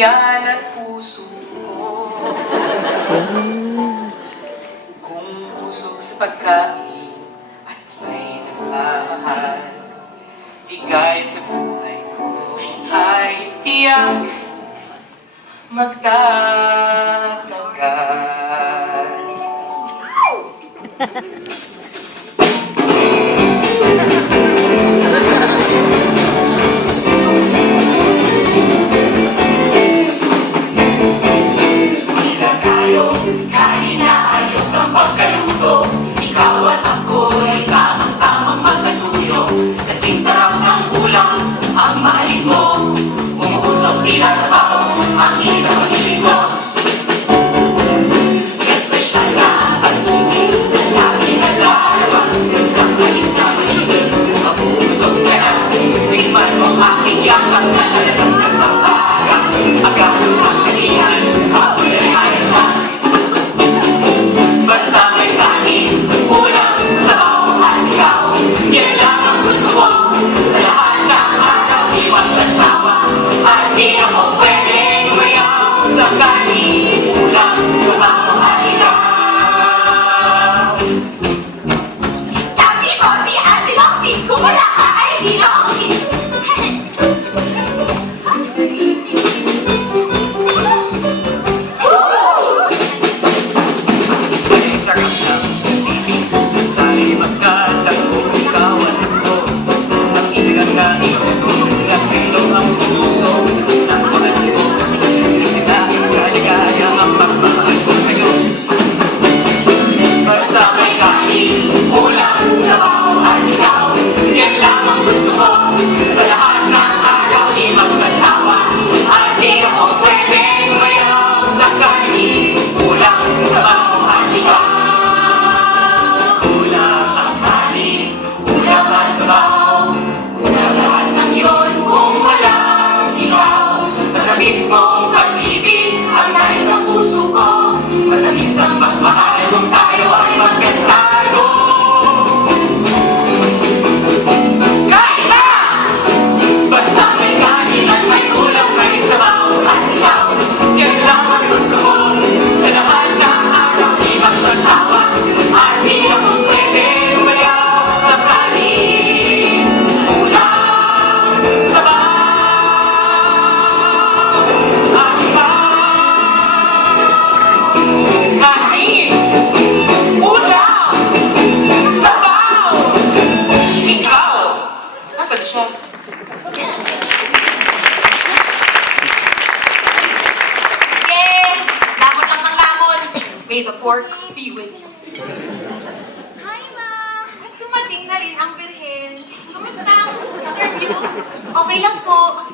yan ang puso ko. Kung busog sa pagkain at may nagmamahal, tigay sa buhay ko ay tiyak magtatagal. May the pork be with you. Hi, Ma! At dumating na rin ang birhen. Kumusta ang interview? Okay lang po.